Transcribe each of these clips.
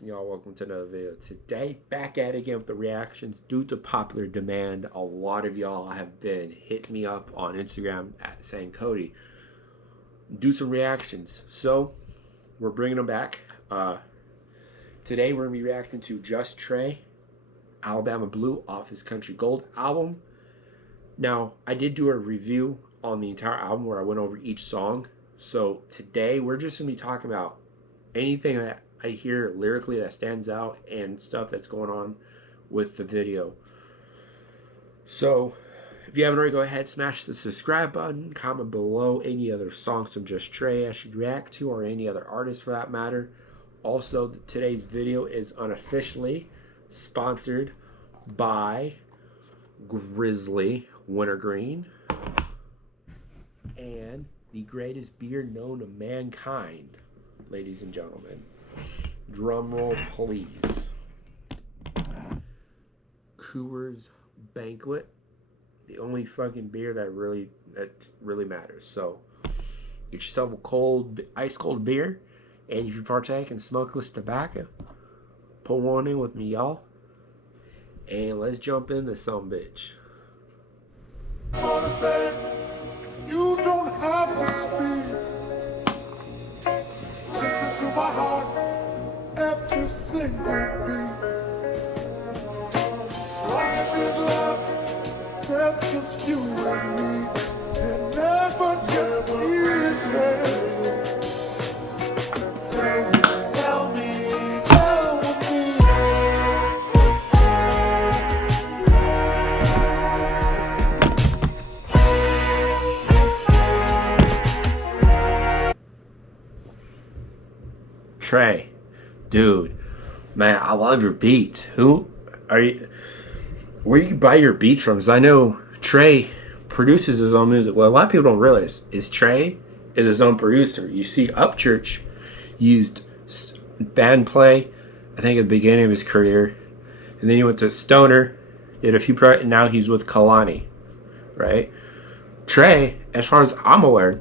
rocking, y'all? Welcome to another video. Today, back at it again with the reactions. Due to popular demand, a lot of y'all have been hitting me up on Instagram at saying, Cody, do some reactions. So, we're bringing them back. Today, we're going to be reacting to Just Trae Alabama Blue off his Country Gold album. Now, I did do a review on the entire album where I went over each song. So, today, we're just going to be talking about anything that I hear lyrically that stands out and stuff that's going on with the video. So, if you haven't already, go ahead, smash the subscribe button, comment below any other songs from Just Trae I should react to, or any other artist for that matter. Also, today's video is unofficially sponsored by Grizzly Wintergreen and the greatest beer known to mankind, ladies and gentlemen. Drum roll, please. Coors Banquet, the only fucking beer that really matters. So, get yourself a cold, ice cold beer, and if you partake in smokeless tobacco, put one in with me, y'all. And let's jump into some bitch. You don't have to speak. Listen to my heart, every single beat. As long as there's love, there's just you and me. It never gets easy. Tell me. Trae, dude, man, I love your beats. Who are you? Where you buy your beats from? Because I know Trae produces his own music. Well, a lot of people don't realize Trae is his own producer. You see, Upchurch used band play, I think, at the beginning of his career, and then he went to Stoner, did a few and now he's with Kalani, right? Trae, as far as I'm aware,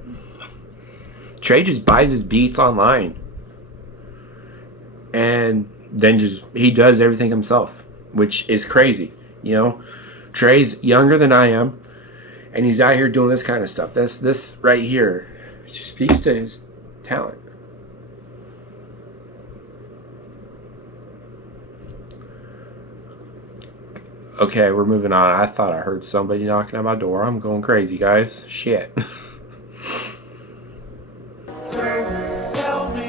Trae just buys his beats online. And then he does everything himself, which is crazy. You know, Trae's younger than I am, and he's out here doing this kind of stuff. This right here speaks to his talent. Okay, we're moving on. I thought I heard somebody knocking at my door. I'm going crazy, guys. Shit. Tell me.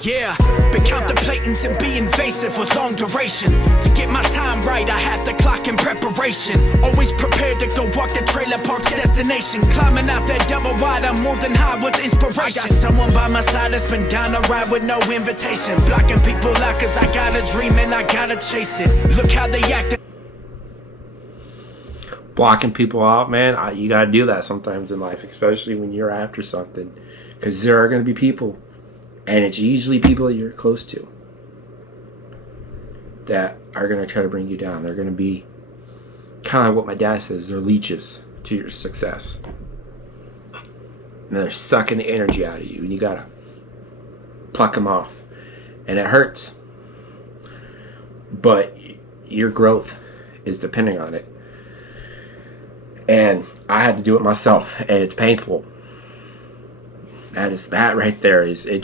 Yeah, been contemplating to be invasive with long duration. To get my time right, I have to clock in preparation. Always prepared to go walk the trailer park's destination. Climbing out that double wide, I'm more than high with inspiration. I got someone by my side that's been down to ride with no invitation. Blocking people out cause I got a dream and I gotta chase it. Look how they acting. Blocking people out, man, you gotta do that sometimes in life, especially when you're after something. Because there are gonna be people, and it's usually people that you're close to, that are going to try to bring you down. They're going to be kind of like what my dad says, they're leeches to your success. And they're sucking the energy out of you, and you got to pluck them off. And it hurts. But your growth is depending on it. And I had to do it myself, and it's painful. That right there is, it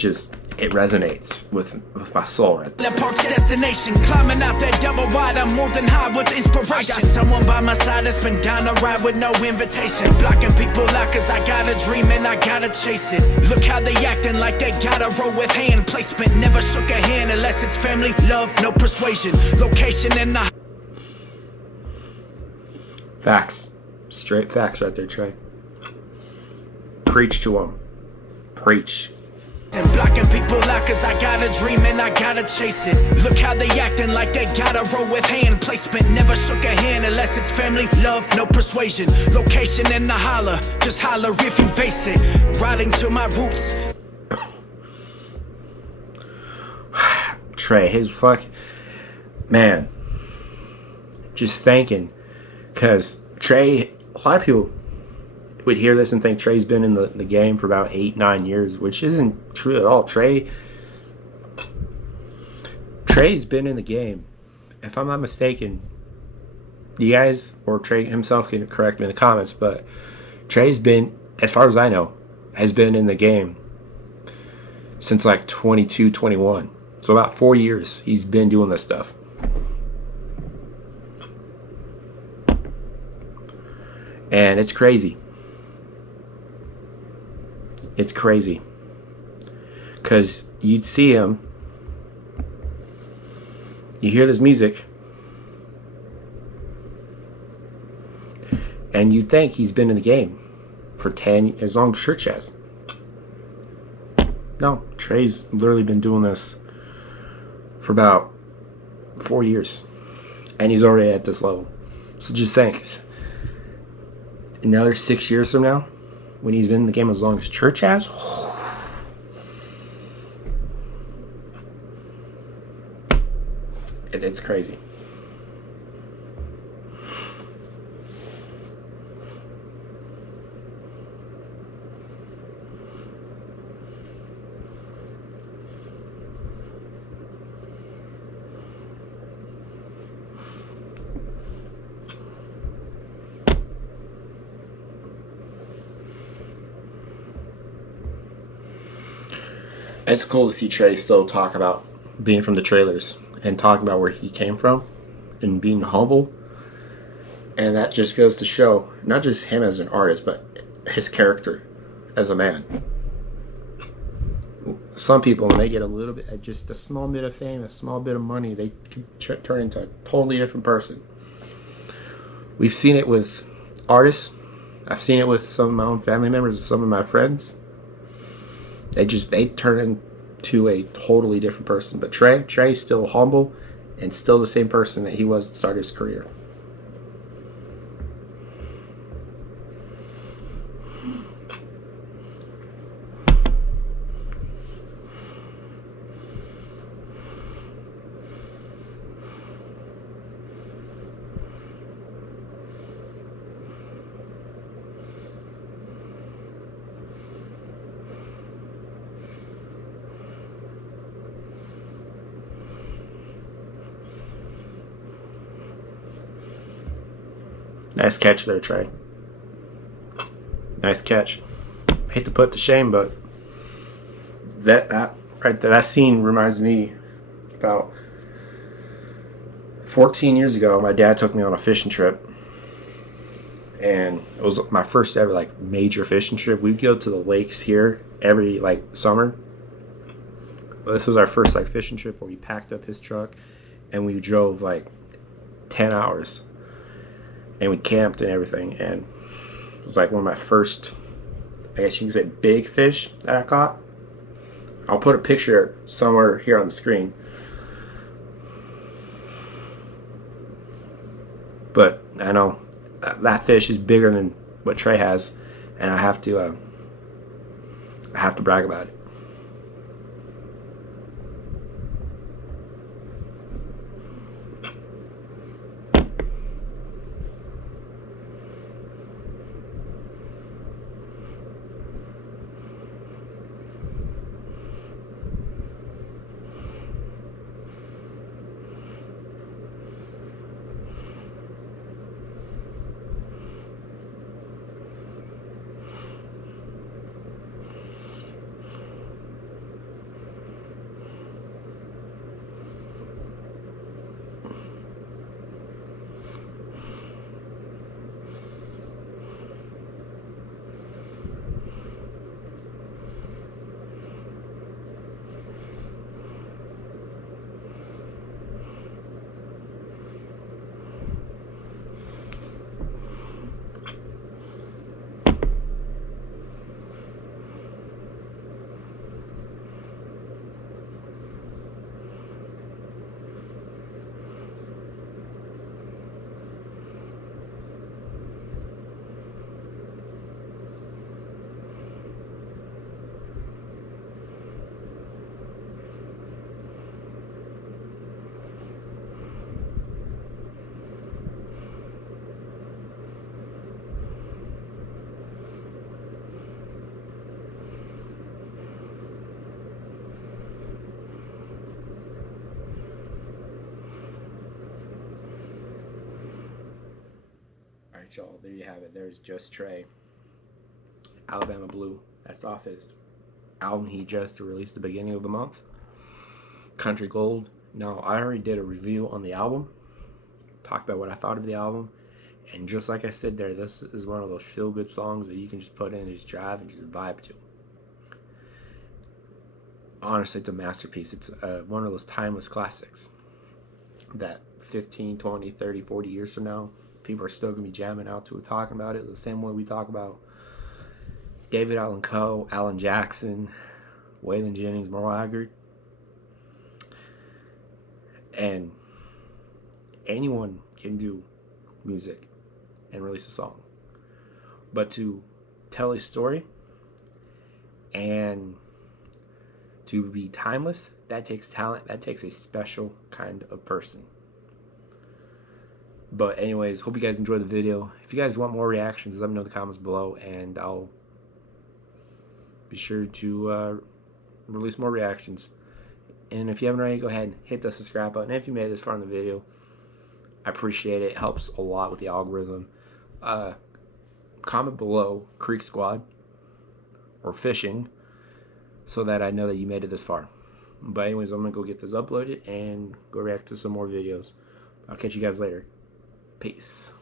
resonates with my soul right there. Park's destination, climbing out that double wide, I'm more than high with inspiration. I got someone by my side that's been down to ride with no invitation. Blocking people out cause I got a dream and I gotta chase it. Look how they acting like they gotta roll with hand placement. Never shook a hand unless it's family, love, no persuasion. Location in the facts. Straight facts right there, Trae. Preach to them. Preach. And blocking people out cause I got a dream and I gotta chase it. Look how they acting like they gotta roll with hand placement. Never shook a hand unless it's family, love, no persuasion. Location in the holler, just holler if you face it. Riding to my roots. Trae, his fuck, man, just thinking, because Trae, a lot of people would hear this and think Trae's been in the game for about 8-9 years, which isn't true at all. Trae's been in the game, if I'm not mistaken. You guys or Trae himself can correct me in the comments, but Trae's been, as far as I know, has been in the game since like 22, 21. So about 4 years he's been doing this stuff. And it's crazy. It's crazy. Because you'd see him, you hear this music, and you'd think he's been in the game for 10, as long as Church has. No, Trae's literally been doing this for about 4 years, and he's already at this level. So just think, another 6 years from now, when he's been in the game as long as Church has, it's crazy. It's cool to see Trae still talk about being from the trailers and talking about where he came from and being humble. And that just goes to show not just him as an artist, but his character as a man. Some people, when they get a little bit, just a small bit of fame, a small bit of money, they can turn into a totally different person. We've seen it with artists. I've seen it with some of my own family members and some of my friends. They turn into a totally different person. But Trae's still humble and still the same person that he was at the start of his career. Nice catch there, Trae. Nice catch. I hate to put it to shame, but that right there, that scene reminds me about 14 years ago. My dad took me on a fishing trip, and it was my first ever like major fishing trip. We'd go to the lakes here every like summer. This was our first like fishing trip where we packed up his truck and we drove like 10 hours. And we camped and everything, and it was like one of my first, I guess you can say, big fish that I caught. I'll put a picture somewhere here on the screen. But I know that fish is bigger than what Trae has, and I have to brag about it. Alright, y'all, there you have it. There's Just Trae Alabama Blue. That's off his album he just released the beginning of the month, Country Gold. Now, I already did a review on the album, talked about what I thought of the album, and just like I said there, this is one of those feel-good songs that you can just put in and just drive and just vibe to. Honestly, it's a masterpiece. It's one of those timeless classics that 15, 20, 30, 40 years from now, people are still going to be jamming out to it, talking about it the same way we talk about David Allan Coe, Alan Jackson, Waylon Jennings, Merle Haggard. And anyone can do music and release a song. But to tell a story and to be timeless, that takes talent. That takes a special kind of person. But anyways, hope you guys enjoyed the video. If you guys want more reactions, let me know in the comments below, and I'll be sure to release more reactions. And if you haven't already, go ahead and hit the subscribe button. If you made it this far in the video, I appreciate it. It helps a lot with the algorithm. Comment below Creek Squad or fishing so that I know that you made it this far. But anyways, I'm going to go get this uploaded and go react to some more videos. I'll catch you guys later. Peace.